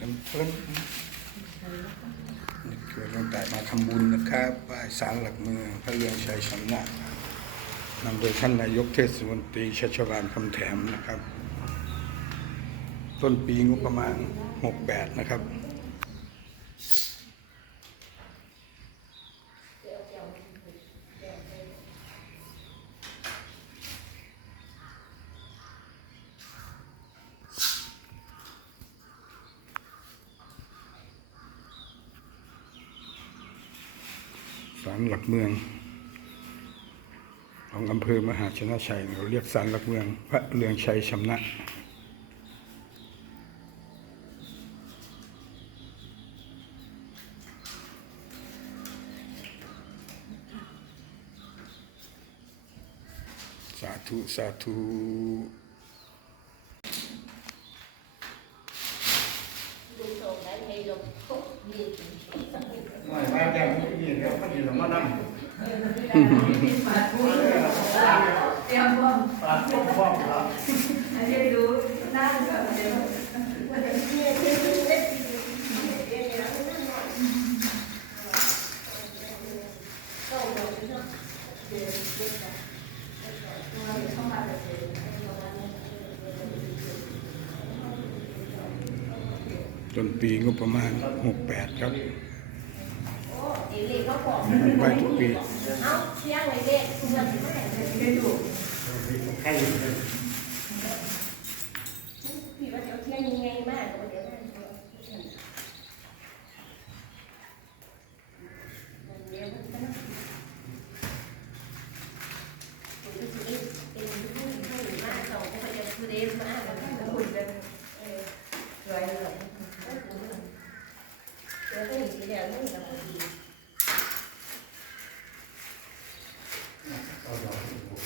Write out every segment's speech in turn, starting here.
ทั้งเพิ่นนี่คือหลวงตามาทำบุญนะครับไหว้ศาลหลักเมืองพระเรืองชัยชนะนำโดยท่านนายกเทศมนตรีชัชวานคำแถมนะครับ ต้นปีงบประมาณ 68 นะครับ ศาลหลักเมือง ของอำเภอมหาชนะชัยเราเรียกศาลหลักเมือง พระเรืองชัยชำนะสาธุ สาธุ ไม่มาแต่ไม่มีเดี๋ยวเขาดีแล้วมานั่ง เตรียมพร้อม ปลาต้มฟ้องละ อันนี้ดูนั่งก่อนเดี๋ยวเข้ามาแต่เดี๋ยวต้นปีงบประมาณ 68 ครับโอ้เอเล่เขาบอกไปทุกปีเอาเที่ยงเลยเด็กคุณจะไม่ได้ไม่ดูใคร งที่เดียวนี่กับดี เอาดอกที่หัว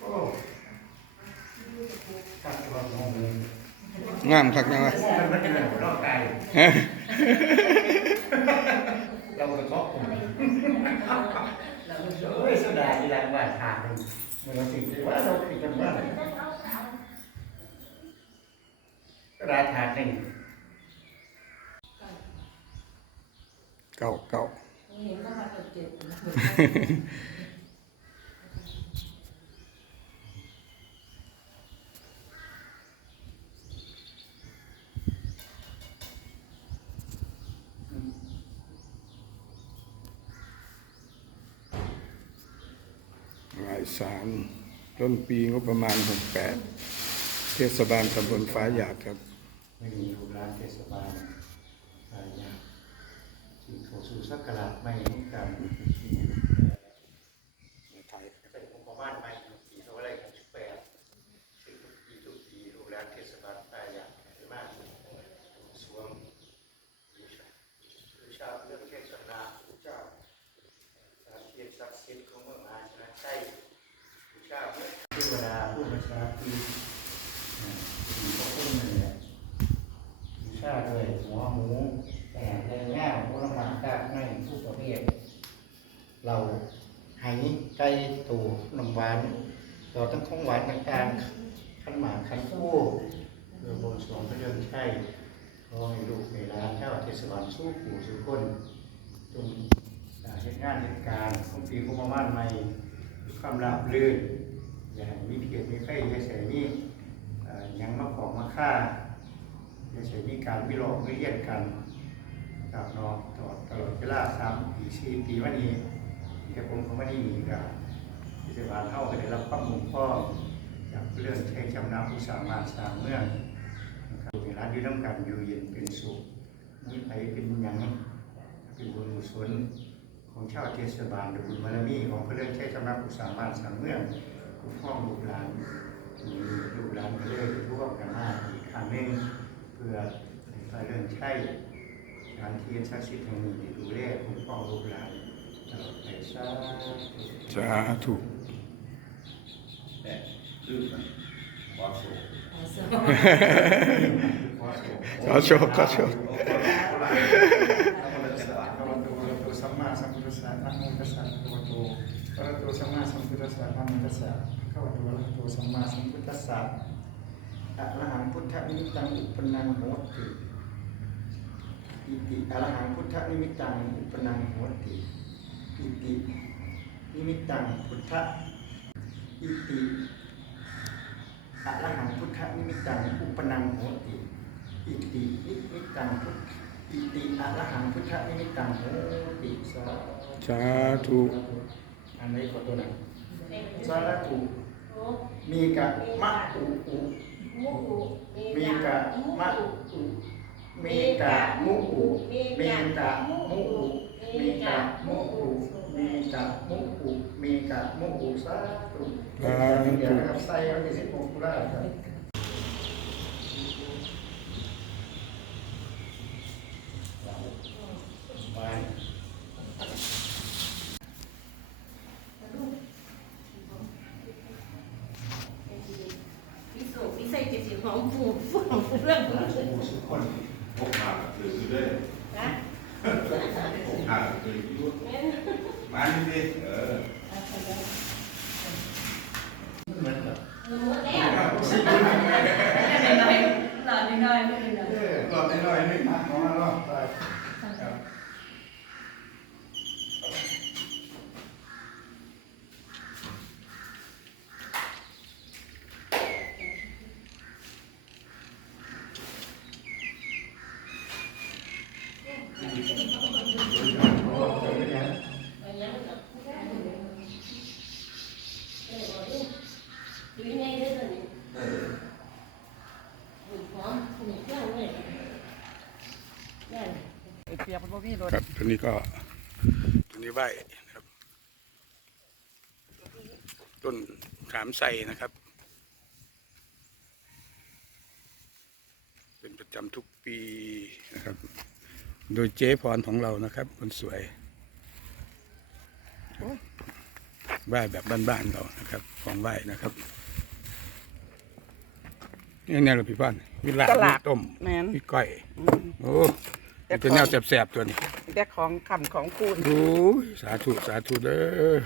โอ้ตัดตัวมองเลย งามคักยังไง มันไม่ เป็นไรรอบกายเอ้ยเราไปเคาะผมเฮ้ยสุดาดีแรงว่าทางหนึ่งเมื่อสิ่งที่ว่าเราคิดกันว่ากระดาษทางหนึ่งเก่าเก่า เห็นเข้ามาแต่เจ็บ หลายสาร ต้นปีงบประมาณ 68 เทศบาลตำบลฟ้าหยาดครับไม่มีรูปร้านเทศบาลอะไรอย่างที่เขาสู่สักการะไม่เหมือนกันในไทยเป็นองค์บ้านใหม่ทุกปีเท่าไรกันทุกแปดซึ่งทุกปีทุกปีรูปร้านเทศบาลอะไรอย่างหรือมากสวมคือชาวเรื่องเทศนาพระเจ้าสารเทียนศักดิ์สิทธิ์ของเมืองมหาชนะชัย เจ้าเทวดาผู้ประชาปีมีพระคุณนี่แหละวิชาด้วยหัวหมูแต่แรงง่ายผลไม้กาในผู้ประเภทเราไหไก่ตูน้ำหวานเราทั้งของหวานต่างๆขันหมากขันคู่เพื่อบวงสวงพระเรื่องใช่ขอให้ลูกเวลานเจ้าเทศบาลสู้ผู้สู้คนจงเหตุงานเหตุการณ์ของปีกุมภาพันธ์ใหม่ความราบรื่น อย่าให้มีเพียรมีไฟอย่าใส่มีเอ่อหยังมาของมาฆ่าจะใช้มีการวิโรจน์วิเรียนกันกับนองตลอดตลอดเวลาสามปีสี่ปีวันนี้แต่ผมก็ไม่ได้มีกับที่จะบาลเข้าก็ได้รับความมุ่งพ่อจากเรื่องใช้จำนาผู้สามารถสร้างเมืองนะครับเวลาอยู่น้ำกันอยู่เย็นเป็นสุขมีไปเป็นหยังเป็นบุญกุศลของชาวเทศบาลหรือบุญบารมีของเรื่องใช้จำนาผู้สามารถสร้างเมือง คุ้มครองลูกหลานมีลูกหลานก็เลยร่วมกันมาอีกครั้งหนึ่งเพื่อให้พระเรื่องใช้การเทียนศักดิ์สิทธิ์แห่งนี้ได้ดูแลคุ้มครองลูกหลานตลอดไปสาธุสาธุแต่ลืมมันความสุขเอาเสื้อขอขอโชคขอโชค สัมมาสัมพุทธัสสะนะโมตัสสะภะคะวะโตอะระหะโตสัมมาสัมพุทธัสสะนะโมตัสสะภะคะวะโตอะระหะโตสัมมาสัมพุทธัสสะอะระหังพุทธนิมิตังอุปนังโหติอิติอะระหังพุทธนิมิตังอุปนังโหติอิตินิมิตังพุทธอิติอะระหังพุทธนิมิตังอุปนังโหติอิตินิมิตังพุทธอิติอะระหังพุทธนิมิตังโหติสาสาธุอันนี้ขอตัวหนังเอ็มสาธุโอ้ มีกะมะอุอุมุกุมีกะมะอุมีกะมุอุมีกะมุอุมีกะมุอุมีกะมุอุมีกะมุอุสาธุเดี๋ยวนะครับใส่เอาที่สิบหกกุลาครับไป วิสุวิสัยเจ็ดสิบของ ปู่ของเรื่องของสมุสุคนพกผ่าคือคือด้วยนะพกผ่าคือยุดมาดิเออเหมือนกับหมดแล้วน้อยๆหลอดน้อยๆไม่เป็นไรเออหลอดน้อยๆนี่มาของเราเนาะไปครับ ไปยังเนาะเออบอกดิดูยังไงเด้อตัวนี้หุ่นพร้อมหุ่นเครื่องเลยนั่น เปียกมัน บ่มีรถครับตัวนี้ก็ตัวนี้ไหวนะครับ ต้นขามไทรนะครับ เป็นประจำทุกปีนะครับ โดยเจ๊พรของเรานะครับคนสวยไหว้แบบบ้านๆเรานะครับ ของไหว้นะครับนี่แนวเราพี่ป้านมีลาบตมีลาดต้มแม่นมีก้อยอืมโอ้ มันเป็นแนวแสบๆตัวนี้แต่ของคำของคูณโอ้ยสาธุสาธุเด้อ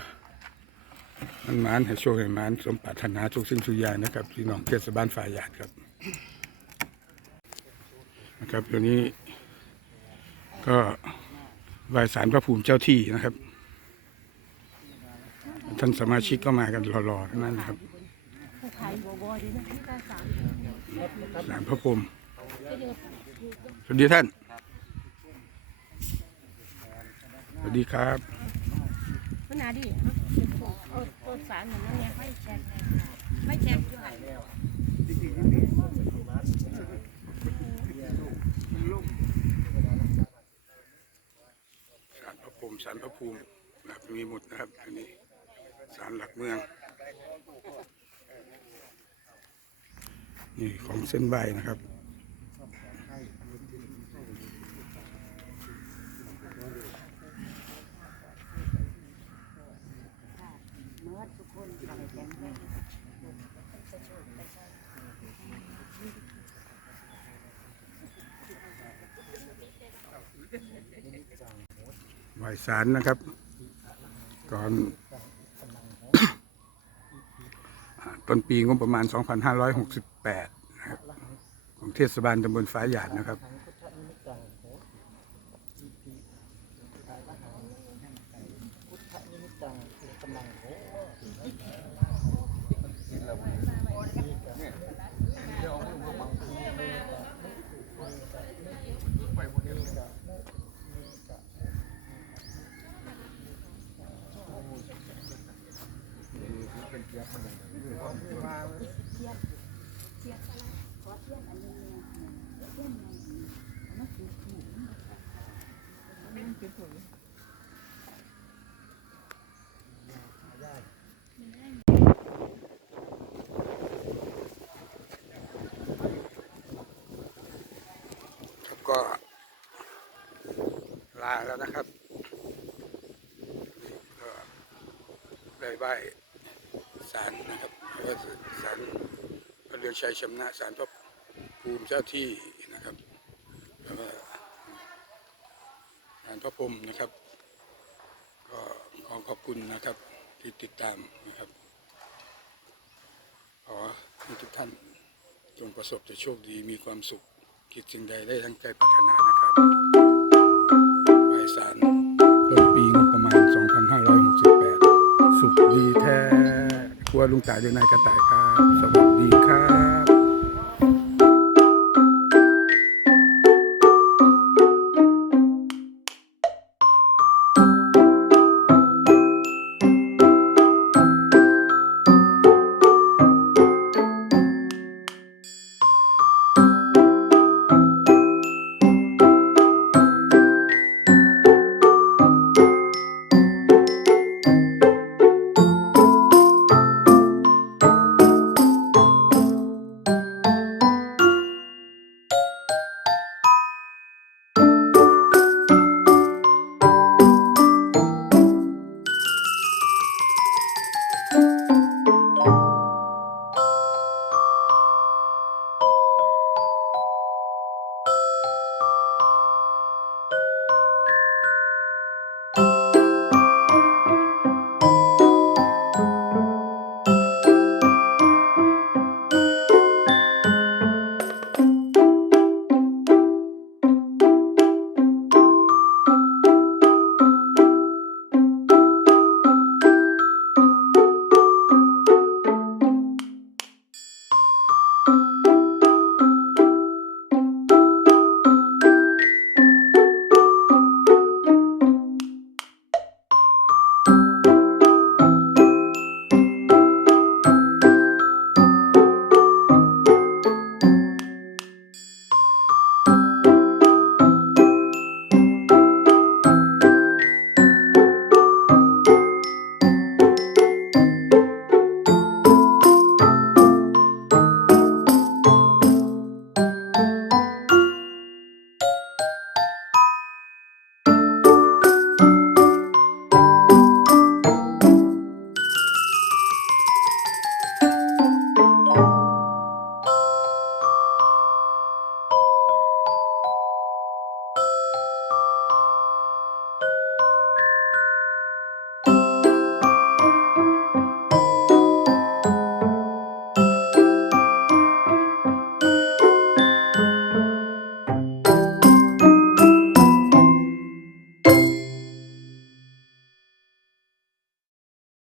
มันหมานให้โชคให้หมานสมปรารถนาทุกสิ่งทุกอย่างนะครับพี่น้องเทศบาลฝ่ายหยาดครับนะครับเดี๋ยวนี้ ก็ไหว้สารพระภูมิเจ้าที่นะครับ ท่านสมาชิกก็มากันรอๆทั้งนั้นนะครับสารพระภูมิสวัสดีท่าน ส วัสดีครับมันน่าดีเอาต้นสารอย่งนั้นเนี่ยไม่แฉกไม่แฉกอยู่ไหนสารพระภูมิสารพระภูมินะครับมีหมดนะครับอันนี้สารหลักเมือง นี่ของเส้นใบนะครับายสารนะครับ ก่อน ต้นปีงบประมาณ 2,568 นะครับ ของเทศบาลตำบลฟ้าหยาดนะครับ ก็ลาแล้วนะครับนี่ก็ได้ไหว้ศาลนะครับวก็ศาลพระเรือชัยชำนะศาลพระภูมิเจ้าที่นะครับแล้วก็งานพระพรมนะครับ ก็ขอขอบคุณนะครับที่ติดตามนะครับ ขอให้ทุกท่านจงประสบแต่โชคดีมีความสุข คิดสิ่งใดได้ทั้งใจปรารถนานะครับใบสารต้นปีงบประมาณ 2568 สุขดีแท้ครัวลุงต่ายเดนายกระต่ายครับ สวัสดีครับ